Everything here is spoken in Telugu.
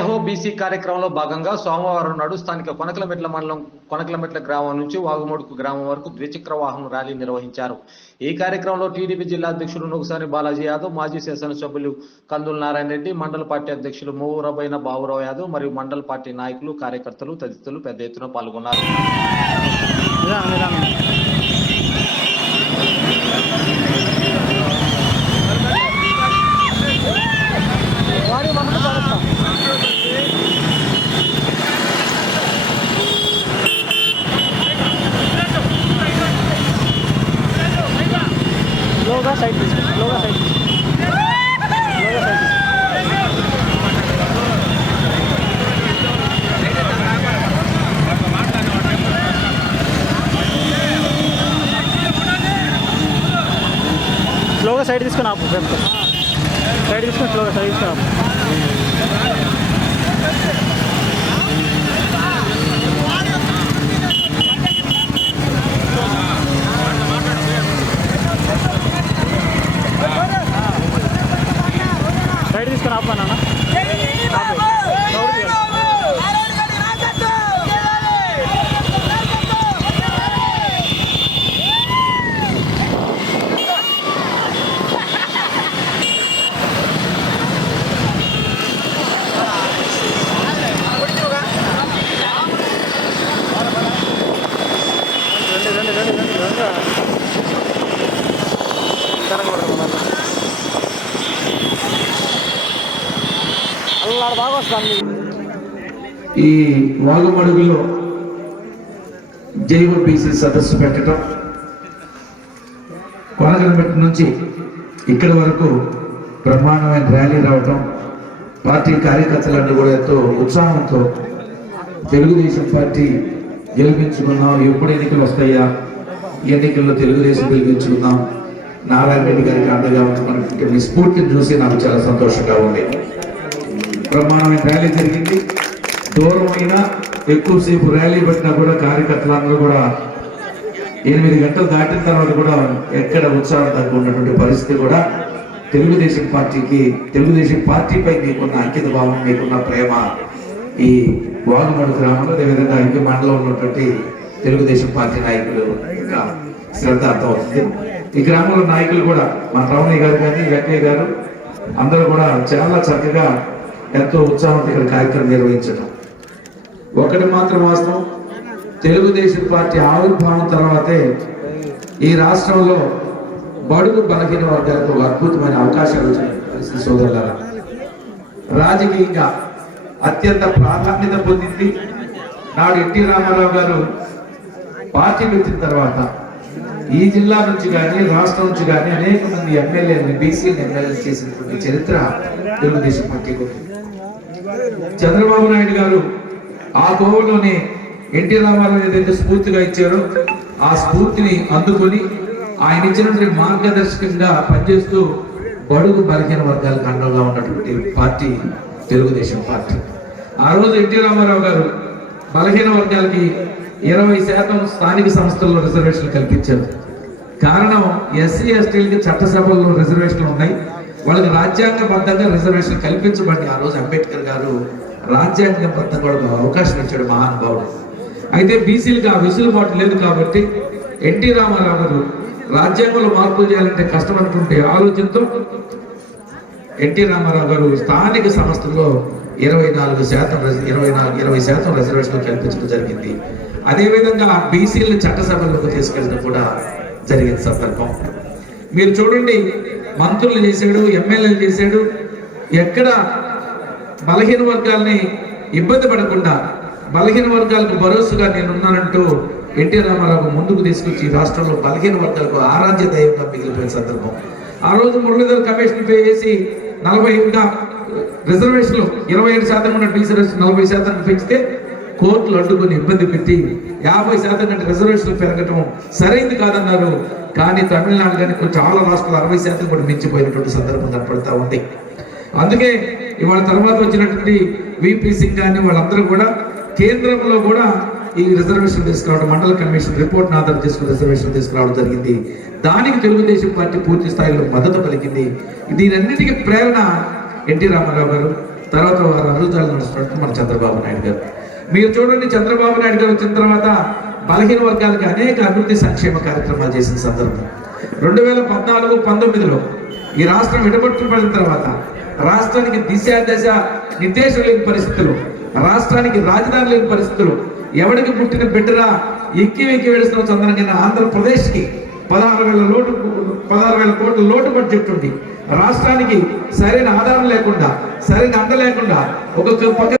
జయహో బీసీ కార్యక్రమంలో భాగంగా సోమవారం నాడు స్థానిక కొనకలమెట్ల మండలం కొనకలమెట్ల గ్రామం నుంచి వాగుమడుకు గ్రామం వరకు ద్విచక్ర వాహనం ర్యాలీ నిర్వహించారు. ఈ కార్యక్రమంలో టీడీపీ జిల్లా అధ్యక్షులు నుగుసాని బాలాజీ యాదవ్, మాజీ శాసనసభ్యులు కందుల నారాయణ రెడ్డి, మండల పార్టీ అధ్యక్షులు మూరబైన బాబురావు యాదవ్ మరియు మండల పార్టీ నాయకులు, కార్యకర్తలు తదితరులు పెద్ద ఎత్తున పాల్గొన్నారు. लोगा साइड लोगा साइड लोगा साइड స్లోగా సైడ్ తీసుకొని ఆపు సైడ్ తీసుకొని స్లోగా సైడ్ తీసుకొని ఆపు. సైడ్ తీసుకొని ఆపనా ఈ వాగుమడుగులో జైవ బీసీ సదస్సు పెట్టడం, కొనగలమెట్టు నుంచి ఇక్కడి వరకు బ్రహ్మాండమైన ర్యాలీ రావటం, పార్టీ కార్యకర్తలన్నీ కూడా ఎంతో ఉత్సాహంతో తెలుగుదేశం పార్టీ గెలిపించుకున్నాం, ఎప్పుడు ఎన్నికలు వస్తాయా, ఎన్నికల్లో తెలుగుదేశం గెలిపించుకున్నాం, నారాయణ రెడ్డి గారికి అండగా ఉన్నటువంటి మీ స్ఫూర్తిని చూసి నాకు చాలా సంతోషంగా ఉంది. బ్రహ్మాండమైన ర్యాలీ జరిగింది. దూరమైనా ఎక్కువసేపు ర్యాలీ పెట్టినా కూడా కార్యకర్తలందరూ కూడా 8 గంటలు దాటిన తర్వాత కూడా ఎక్కడ ఉత్సాహం తక్కువ ఉన్నటువంటి పరిస్థితి కూడా తెలుగుదేశం పార్టీపై మీకున్న అంకిత భావం, మీకున్న ప్రేమ ఈ వాగుమడు గ్రామంలో, అదేవిధంగా ఇంటి మండలంలో ఉన్నటువంటి తెలుగుదేశం పార్టీ నాయకులు శ్రద్ధ అర్థమవుతుంది. ఈ గ్రామంలో నాయకులు కూడా మన రమణయ్య గారు కానీ వెంకయ్య గారు అందరూ కూడా చాలా చక్కగా ఎంతో ఉత్సాహంతో ఇక్కడ కార్యక్రమం నిర్వహించడం. ఒకటి మాత్రం వాస్తవం, తెలుగుదేశం పార్టీ ఆవిర్భావం తర్వాతే ఈ రాష్ట్రంలో బడుగు బలహీన వర్గాలకు అద్భుతమైన అవకాశాలు వచ్చినాయి. పరిస్థితి సోదరులారా, రాజకీయంగా అత్యంత ప్రాధాన్యత పొందింది. నాడు ఎన్టీ రామారావు గారు పార్టీ పెట్టిన తర్వాత ఈ జిల్లా నుంచి కానీ రాష్ట్రం నుంచి కానీ అనేక మంది ఎమ్మెల్యేలని, బీసీలను ఎమ్మెల్యేలు చేసినటువంటి చరిత్ర తెలుగుదేశం పార్టీకి ఉంది. చంద్రబాబు నాయుడు గారు ఆ కోవలోనే ఎన్టీ రామారావు ఏదైతే స్ఫూర్తిగా ఇచ్చారో ఆ స్ఫూర్తిని అందుకొని ఆయన ఇచ్చినటువంటి మార్గదర్శకంగా పనిచేస్తూ బడుగు బలహీన వర్గాలకు అండగా ఉన్నటువంటి పార్టీ తెలుగుదేశం పార్టీ. ఆ రోజు ఎన్టీ రామారావు గారు బలహీన వర్గాలకి 20% స్థానిక సంస్థల్లో రిజర్వేషన్లు కల్పించారు. కారణం ఎస్సీ ఎస్టీలకి చట్టసభల్లో రిజర్వేషన్లు ఉన్నాయి, వాళ్ళకి రాజ్యాంగబద్ధంగా రిజర్వేషన్ కల్పించబడి ఆ రోజు అంబేద్కర్ గారు రాజ్యాంగబద్ధంగా వాళ్ళకి అవకాశం ఇచ్చాడు మహానుభావుడు. అయితే బీసీలకు ఆ వెసులుబాటు లేదు కాబట్టి ఎన్టీ రామారావు గారు రాజ్యాంగంలో మార్పులు చేయాలంటే కష్టం అనుకుంటే ఆలోచనతో ఎన్టీ రామారావు గారు స్థానిక సంస్థల్లో 20% రిజర్వేషన్లు కల్పించడం జరిగింది. అదేవిధంగా బీసీలను చట్టసభలకు తీసుకెళ్ళడం కూడా జరిగిన సందర్భం. మీరు చూడండి, మంత్రులు చేశాడు, ఎమ్మెల్యేలు చేశాడు, ఎక్కడ బలహీన వర్గాల్ని ఇబ్బంది పడకుండా బలహీన వర్గాలకు భరోసాగా నేనున్నానంటూ ఎన్టీ రామారావు ముందుకు తీసుకొచ్చి రాష్ట్రంలో బలహీన వర్గాలకు ఆరాధ్య దైవంగా మిగిలిపోయిన సందర్భం. ఆ రోజు మురళీధర్ కమిషన్ పే చేసి 40 రిజర్వేషన్లు 27% ఉన్న బీసీ 40% పెంచితే కోర్టులు అడ్డుకొని ఇబ్బంది పెట్టి 50% కంటే రిజర్వేషన్లు పెరగటం సరైంది కాదన్నారు. కానీ తమిళనాడు కానీ చాలా రాష్ట్రాలు 60% కూడా మించిపోయినటువంటి సందర్భం కనపడతా ఉంది. అందుకే ఇవాళ తర్వాత వచ్చినటువంటి విపి సింగ్ కానీ వాళ్ళందరూ కూడా కేంద్రంలో కూడా ఈ రిజర్వేషన్ తీసుకురావడం, మండల కమిషన్ రిపోర్ట్ ఆధారం చేసుకుని రిజర్వేషన్ తీసుకురావడం జరిగింది. దానికి తెలుగుదేశం పార్టీ పూర్తి స్థాయిలో మద్దతు పలికింది. దీనన్నిటికీ ప్రేరణ ఎన్టీ రామారావు గారు, తర్వాత వారు అడుగుతాలు నడుస్తున్నట్టు మన చంద్రబాబు నాయుడు గారు. మీరు చూడండి, చంద్రబాబు నాయుడు గారు వచ్చిన తర్వాత బలహీన వర్గాలకు అనేక అభివృద్ధి సంక్షేమ కార్యక్రమాలు చేసిన సందర్భం 2014-19లో ఈ రాష్ట్రం విడగొట్టబడిన తర్వాత రాష్ట్రానికి దిశ దశ నిర్దేశం లేని పరిస్థితులు, రాష్ట్రానికి రాజధాని లేని పరిస్థితులు, ఎవరికి పుట్టిన బిడ్డరా ఎక్కి వెడుస్తున్న సందర్భంగా ఆంధ్రప్రదేశ్కి 16,000 కోట్ల లోటు బడ్జెట్ ఉంది. రాష్ట్రానికి సరైన ఆధారం లేకుండా, సరైన అండ లేకుండా ఒక పక్క